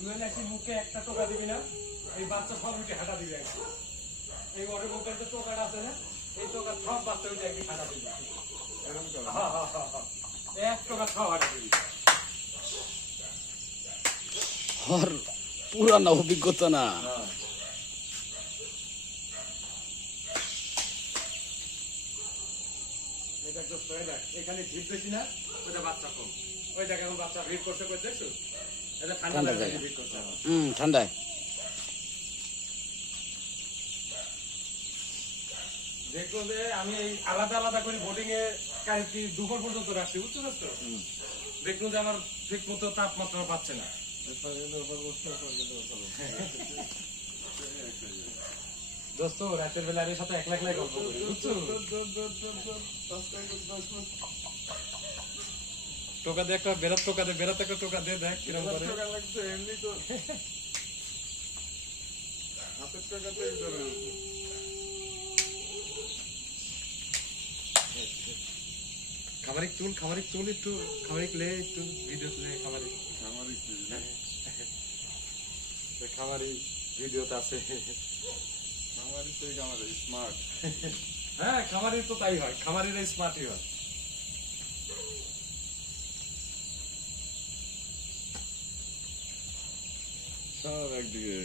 জুয়েল এসে মুখে একটা টোকা দিবি না, এই বাচ্চা সব উঠে হাঁটা দিবি একদম। এই ওরের মুখের যে টোকাটা আছে না, এই টোকা সব বাচ্চা উঠে একদিন হাঁটা দিবি। এক টোকা সব হাঁটা দিবি। আর পুরানো অভিজ্ঞতা না। এখানে ভিড় বেশি না, ওটা বাচ্চা কম। ওই জায়গায় এখন বাচ্চা ভিড় করছে, করে দেখছো? এটা ঠান্ডা জায়গা ভিড় করছে। ঠান্ডায় দেখলো যে আমি এই আলাদা আলাদা করে বোর্ডিং এ কালকে দুপুর পর্যন্ত রাখছি, বুঝতে পারছো? দেখলো যে আমার ঠিক মতো তাপমাত্রা পাচ্ছে না। দোস্ত রাতের বেলা এর সাথে একলা একলাই গল্প করি, বুঝছো? টোকা দিয়ে একটা বেরাত টোকা দে, বেরাত একটা টোকা দে, দেখ কিরকম করে। এমনি তো হাতের টাকাতে খামারিক চুল একটু খামারিক লে, একটু ভিডিও লে খামারিক। খামারি ভিডিওতে আছে। স্মার্ট। হ্যাঁ, খামারি তো তাই হয়, খামারিরা স্মার্টই হয়। সব একদিকে